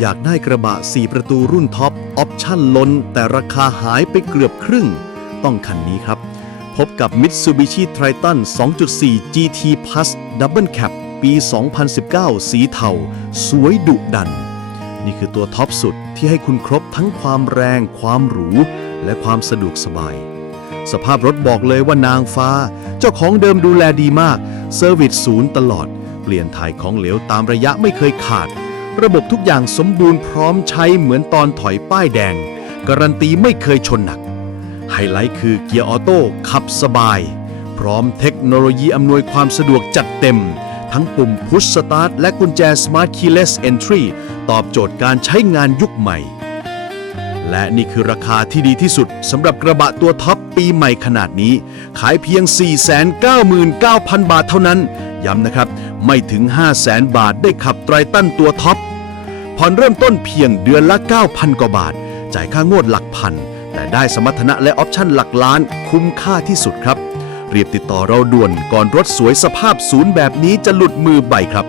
อยากได้กระบะ 4 ประตูรุ่นท็อป ออปชั่นล้น แต่ราคาหายไปเกือบครึ่ง ต้องคันนี้ครับ พบกับ Mitsubishi Triton 2.4 GT Plus Double Cab ปี 2019 สีเทา สวยดุดัน นี่คือตัวท็อปสุดที่ให้คุณครบทั้งความแรง ความหรู และความสะดวกสบาย สภาพรถบอกเลยว่านางฟ้า เจ้าของเดิมดูแลดีมาก เซอร์วิสศูนย์ตลอด เปลี่ยนถ่ายของเหลวตามระยะไม่เคยขาด ระบบทุกอย่างสมบูรณ์พร้อมใช้เหมือนตอนถอยป้ายแดง การันตีไม่เคยชนหนัก ไฮไลท์คือเกียร์ออโต้ขับสบาย พร้อมเทคโนโลยีอำนวยความสะดวกจัดเต็ม ทั้งปุ่ม Push Start และกุญแจ Smart Keyless Entry ตอบโจทย์การใช้งานยุคใหม่ และนี่คือราคาที่ดีที่สุดสำหรับกระบะตัวท็อปปีใหม่ขนาดนี้ ขายเพียง 499,000 บาทเท่านั้น ย้ำนะครับ ไม่ถึง 500,000บาทได้ขับไตรตันตัวท็อป ผ่อนเริ่มต้นเพียงเดือนละ 9,000 กว่าบาท จ่ายค่างวดหลักพัน แต่ได้สมรรถนะและออปชั่นหลักล้านคุ้มค่าที่สุดครับ เรียบติดต่อเราด่วนก่อนรถสวยสภาพศูนย์แบบนี้จะหลุดมือไปครับ